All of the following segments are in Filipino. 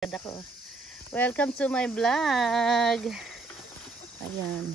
Ako. Welcome to my vlog. Ayan.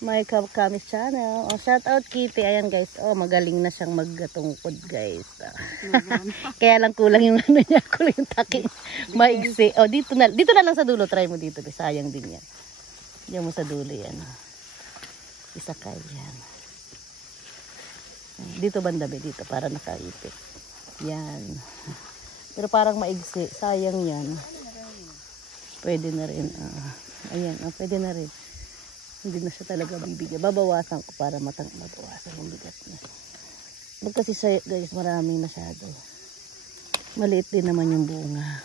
My Kamis channel. Oh, shout out Kitty. Ayan guys. Oh, magaling na siyang maggatungkod guys. Kaya lang kulang yung ano niya, kulang yung taking. Maigsi. Oh, dito na lang sa dulo. Try mo dito. Sayang din yan. Diyan mo sa dulo yan. Isa kayo yan. Dito banda be dito para nakaipit. Yan. Pero parang maigsi. Sayang yan. Pwede na rin. Ayan. Pwede na rin. Hindi na siya talaga bibigyan. Babawasan ko para mabawasan yung bigat na. Pag kasi guys, marami masyado. Maliit din naman yung bunga.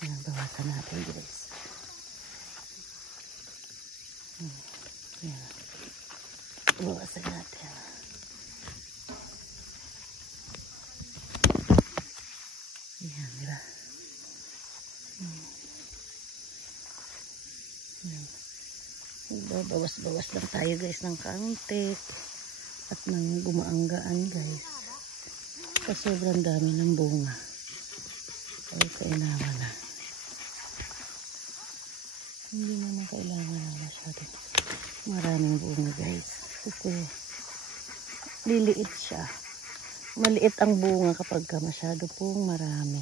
Ayan, bawasan natin guys. Ayan. Bawasan natin. Ayan, diba? Bawas-bawas lang tayo guys ng kaunti at ng gumaanggaan guys. Kasi sobrang dami ng bunga. Ay, kailangan na. Hindi naman kailangan na masyado. Maraming bunga guys. Kasi liliit siya. Maliit ang bunga kapag masyado pong marami.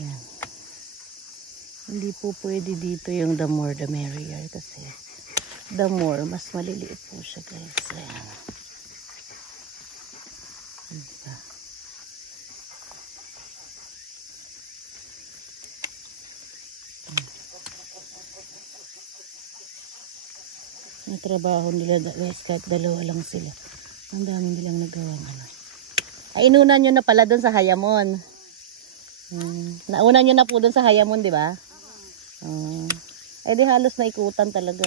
Yan. Hindi po pwede dito yung the more the merrier kasi the more mas maliliit po siya guys. Ayan. Diba? Ang trabaho nila guys, kahit dalawa lang sila. Ang dami nilang nagawang ano. Ay, inunan nyo na pala dun sa Hayamon. Nauna nyo na po dun sa Hayamon, di ba? Ay, di halos naikutan talaga.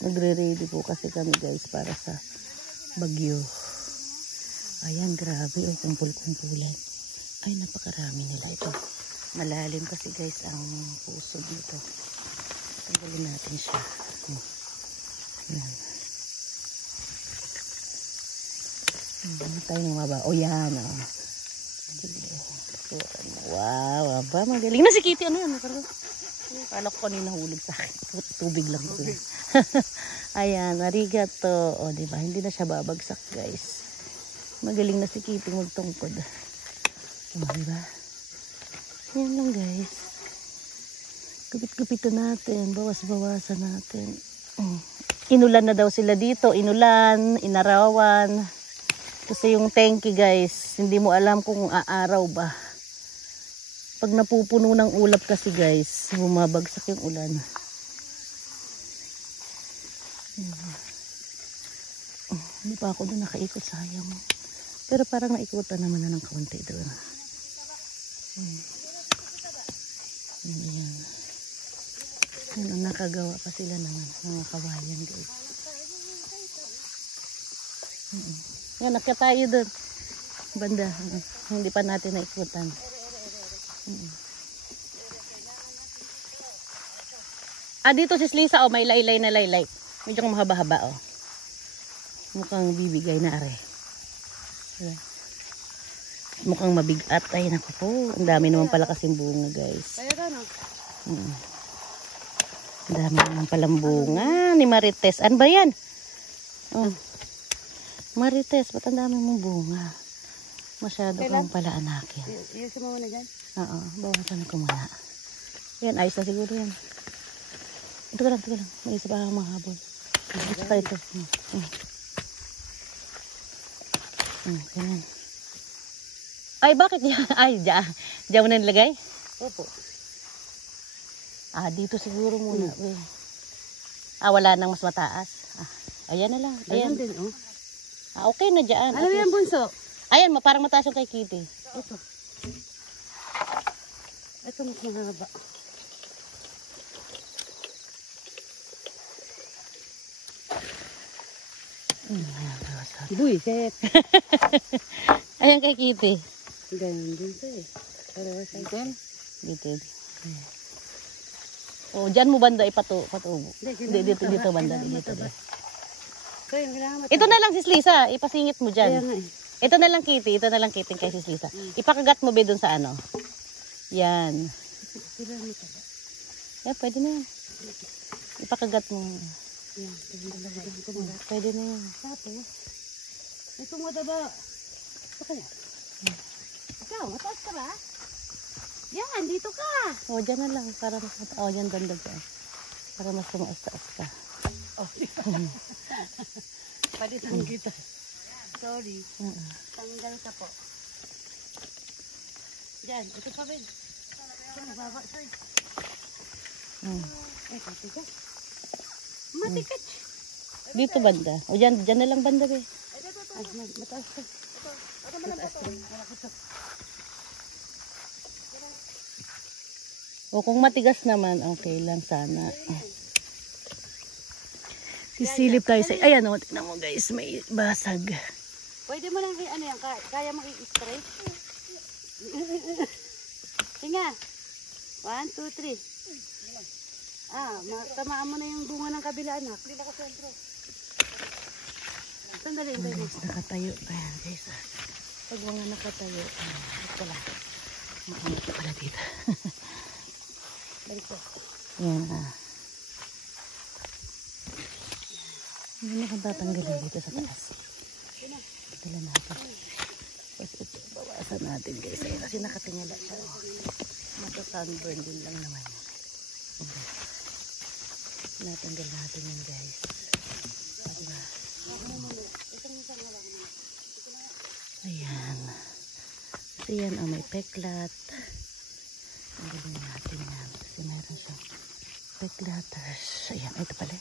Nagre-ready po kasi kami guys para sa bagyo. Ayan, grabe. Oh, kumpul-kumpulan. Ay, napakarami nila ito. Malalim kasi guys ang puso dito. Tanggalin natin siya. Ayan. Ano tayo ng maba? O, yan. Oh. Wow, aba. Magaling na si Kitty. Ano yan? Kala ko kanina hulog sa akin. Tubig lang. Ayan, arigato. O, diba? Hindi na siya babagsak guys. Magaling na si Kitty magtungkod. Diba? Yan lang guys. Gupit-gupitan natin. Bawas-bawasan natin. Inulan na daw sila dito. Inulan, inarawan. Kasi yung tanky guys, hindi mo alam kung aaraw ba. Pag napupuno ng ulap kasi guys, bumabagsak yung ulan. Hindi pa ako doon nakaikot, sayang. Pero parang naikutan naman na ng kaunti doon. Yan, nakagawa pa sila ng mga kawayan guys. Yan, nakita tayo doon. Banda. Hindi pa natin naikutan. Dito si Lisa, oh, may laylay na laylay. Medyo kang mahaba-haba, oh. Mukhang bibigay na are. Mukhang mabigat. Ay, naku po. Ang dami naman pala kasing bunga, guys. Ang dami naman palang bunga ni Marites. Ano ba yan? Oh. Marites, ba't ang dami mong bunga? Masyado kang pala anak yan. Iyusin mo muna dyan? Oo, bawasan ko muna. Yan, ayos na siguro yan. Ito ka lang. May isa pa akong mahabol. Ito pa ito. Ganyan. Ay, bakit yan? Ay, diyan mo na nilagay? Opo. Dito siguro muna. Wala nang mas mataas. Ayan na lang. Ayan din, oh. Okay na dyan. Ano yan, bunso? Ayan, parang mataas yung kay Kitty. Ito. Ito mas mahaba. Buisit. Ayan kay Kitty. Ganun din to eh. Pero sa itin. Dito. Oh, dyan mo banda ipatubo. Hindi, dito banda. Dito. Kaya kailangan Ito na lang sis Lisa, ipasingit mo Kaya dyan. nga eh. Ito na lang Kitty kay sis Lisa. Ipakagat mo be dun sa ano. Yan. Sila mo taba. Yeah, pwede na yan. Ipakagat mo. Yan. Pwede na yan. Tapos, itong mataba. Ito kaya. Ikaw, mataas ka ba? Yan, dito ka. Oh, dyan na lang. Para mas yan banda dyan. Para mas tumaas-taas ka. Oh, palitan kita. Sorry. Tanggal ka po. Diyan, ito pa rin. Ito, mababa, sorry. Ito, tigas. Matikat. Dito banda. O dyan na lang banda be. Ay, mataas ka. Mataas ka. Malaki to. O kung matigas naman, okay lang sana. Sisilip tayo sa... Ayan o, tignan mo guys, may basag. Pwede mo lang, ano yan, kaya mo i-stretch? Tinga. 1, 2, 3. Tamaan mo na yung bunga ng kabila, anak. Hindi na ka sentro. Sandali, Guys, nakatayo. Ayan guys. Pag mga nakatayo, wala. Makamot pala dito. balik ko. Yan Hindi na kang tatanggalin dito sa taas. Dala natin. Tapos ito, bawasan natin guys. Ayun, kasi nakatingala siya. Mata-sunburn din lang naman. Okay. Natanggal natin yan guys. Diba? Ayan. Kasi yan may peklat. Tanggalin natin yan. Kasi meron siyang peklaters. Ayan, ito pala.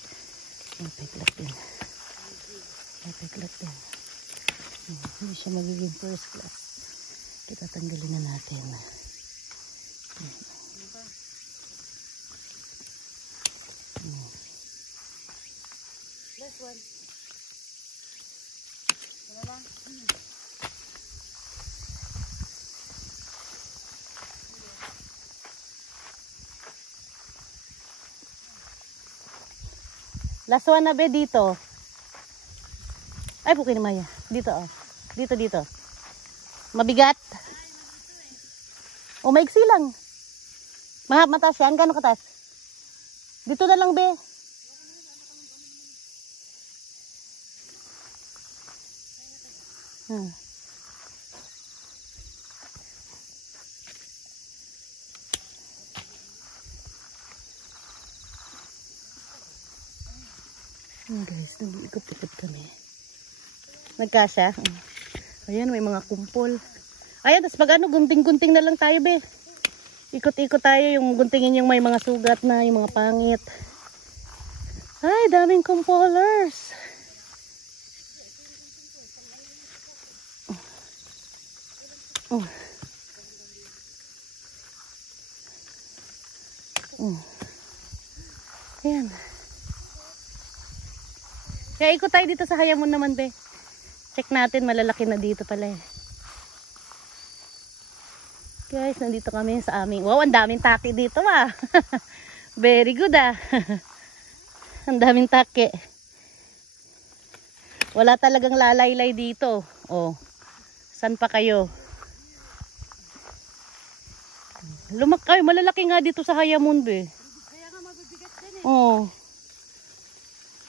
May peklat din. May peklat din. Hindi siya magiging first class. Ito tatanggalin na natin. Last one. Wala lang. Last one na be dito. Ay, pukin na Maya. Dito oh. Dito. Mabigat. O, maiksi lang. Mataas yan. Gano'ng kataas? Dito na lang be. Guys, nag-ikot-ikot kami. Nagkasya. Ayan, may mga kumpol. Ayan, tapos pag ano, gunting-gunting na lang tayo, be. Ikot-ikot tayo, yung guntingin yung may mga sugat na, yung mga pangit. Ay, daming kumpolers. Ayan. Kaya ikot tayo dito sa Hayamon naman, be. Check natin, malalaki na dito pala eh. Guys, nandito kami sa aming... Wow, ang daming taki dito ah. Very good ah. Ang daming taki. Wala talagang lalaylay dito. Oh. San pa kayo? Ay, malalaki nga dito sa Hayamon, be. Kaya nga mabibigat din eh. Oh.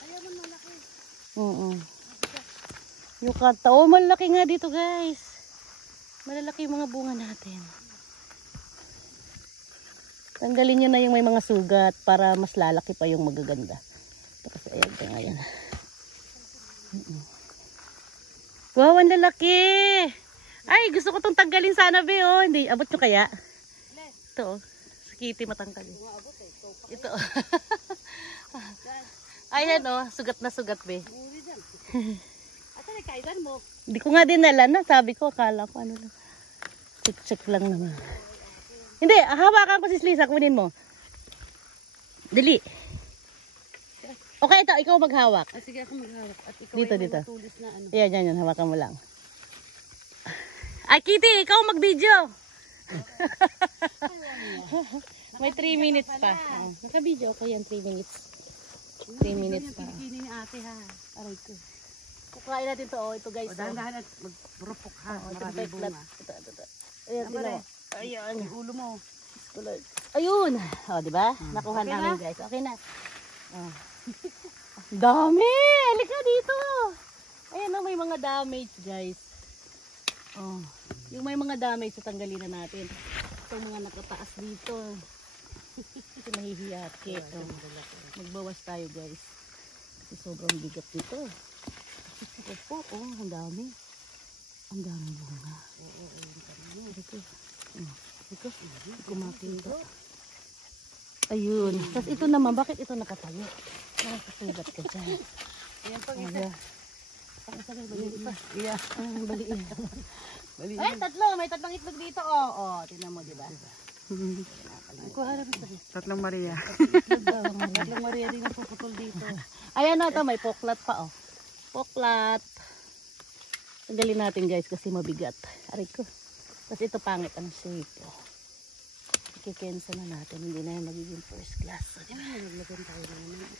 Hayamon malaki. Oo. Yukata. Oh, malaki nga dito, guys. Malalaki yung mga bunga natin. Tanggalin nyo na yung may mga sugat para mas lalaki pa yung magaganda. Ito kasi ayan ka ngayon. Wow, ang lalaki! Ay, gusto ko itong tanggalin sana, be, oh. Hindi, abot nyo kaya? Ito, oh. Sa Kitty matanggalin. Ito, oh. Ayan, oh. Sugat na sugat, be. Asa na kaidan mo? Hindi ko nga dinala na. Sabi ko, akala ko ano lang. Check lang naman. Hindi, hawakan ko si Lisa. Kunin mo. Dali. Okay, ito. Ikaw maghawak. Sige, ako maghawak. At ikaw Dito, ay dito. matulis na ano. Yan. Hawakan mo lang. Ay, Kitty, ikaw mag-video. May 3 minutes pa. Oh, naka-video ko yan, 3 minutes. 3 minutes pa. Kinikini ni ate ha. Aray ko. Kukain natin to. Oh, ito guys. O dahan-dahan at magpurupok ha. Oh, ito Maraming peklat. bunga. Ito. Ayan, Saan ba tingnan rin? mo. Ayan. Yung ulo mo. Ayun. O, di ba? Nakuha Okay namin na? guys. Okay na. Oh. Dami! Halika dito. Ayan na, may mga damage guys. Oh. Yung may mga damage, tatanggalin na natin. Itong mga nakataas dito. Kasi mahihiyaki. Oh. Magbawas tayo guys. Kasi sobrang bigat nito. Opo, oh, ang dami. Ang dami bunga. Ito. Ito. Kumakin ito. Ayun. Tapos ito naman, bakit ito nakatayo? Nakasugat ka dyan. Ayan pang isa. Ayan. Baliin pa. Iya. Baliin. Baliin. Ay, tatlo. May tatlong itlog dito. Oh, tingnan mo, di ba? Kuha na rin. Tatlong Maria. Tatlong Maria din ang puputol dito. Ayan na ito, may poklat pa, oh. Poklat. Tanggalin natin guys kasi mabigat. Aray ko. Tapos ito pangit ang shape. Oh. Ikikensa na natin. Hindi na yan magiging first class. So, diba? Naglagan tayo naman.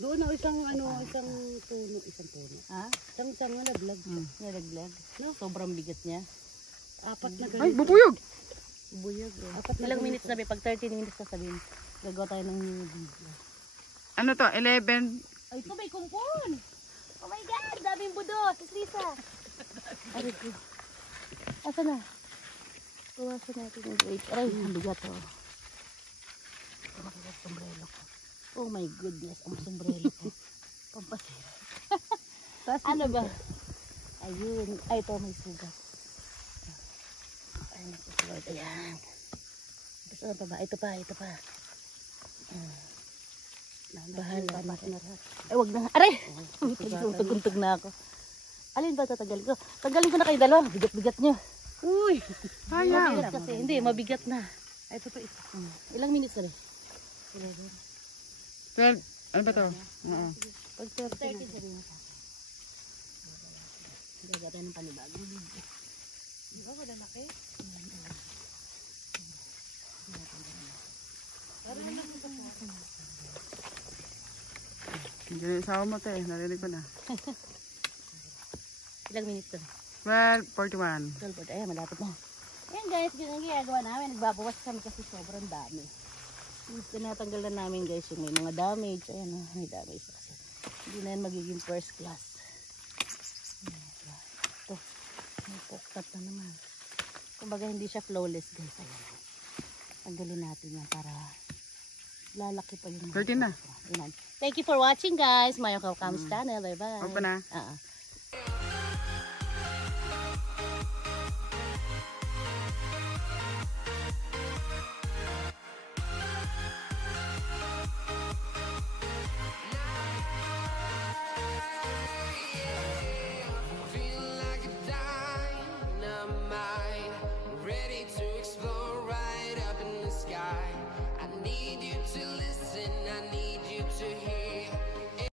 Doon na isang tuno. Ha? Isang nalaglag. Nalaglag. No? Sobrang bigat niya. Apat na Ay, ganito. bubuyog! Buyog. Apat na Ilang ganito. minutes sabi? Pag 30 minutes na sabihin. Gagawa tayo ng new video. Ano to? 11? Ay, ito may kumpon. Oh my God! Daming budo. Sis Lisa. Aray ko. Asa na? Tuwasan natin yung grate. Aray, ang bigat oh. Ang sombrero ko. Oh my goodness. Ang sombrero ko. Pampasira. Ano ba? Ayun. Ay, ito may sugat. Ay, nasusugat. Ayan. Gusto na pa ba? Ito pa. Bahala. Ay, wag na. Aray! Tuntog na ako. Alin ba tatagalin ko? Tagalin ko na kayo dalawa. Bigat-bigat nyo. Uy! Sayang! Mabigat kasi. Hindi, mabigat na. Ay, ito pa isa. Ilang minutes na rin? 12? Ano ba to? Oo. Pag 30 na rin. Gagawin tayo ng panibagong video. Di ba wala laki? Hindi na isawa mo te. Narinig ko na. Ilang minutes na rin? 12:41. 12. Ayan, malapit na. Ayan guys, yun ang ginagawa namin. Nagbabawas kami kasi sobrang dami. Tinatanggal na namin guys yung may mga damage. Ayan, may damage kasi. Hindi na yan magiging first class. Ito, may poktat na naman. Kumbaga hindi siya flawless guys. Ayan. Tanggalin natin yan para lalaki pa yung 13 na. Ayan. Thank you for watching guys. Mayo Kams channel. Bye bye. Open na.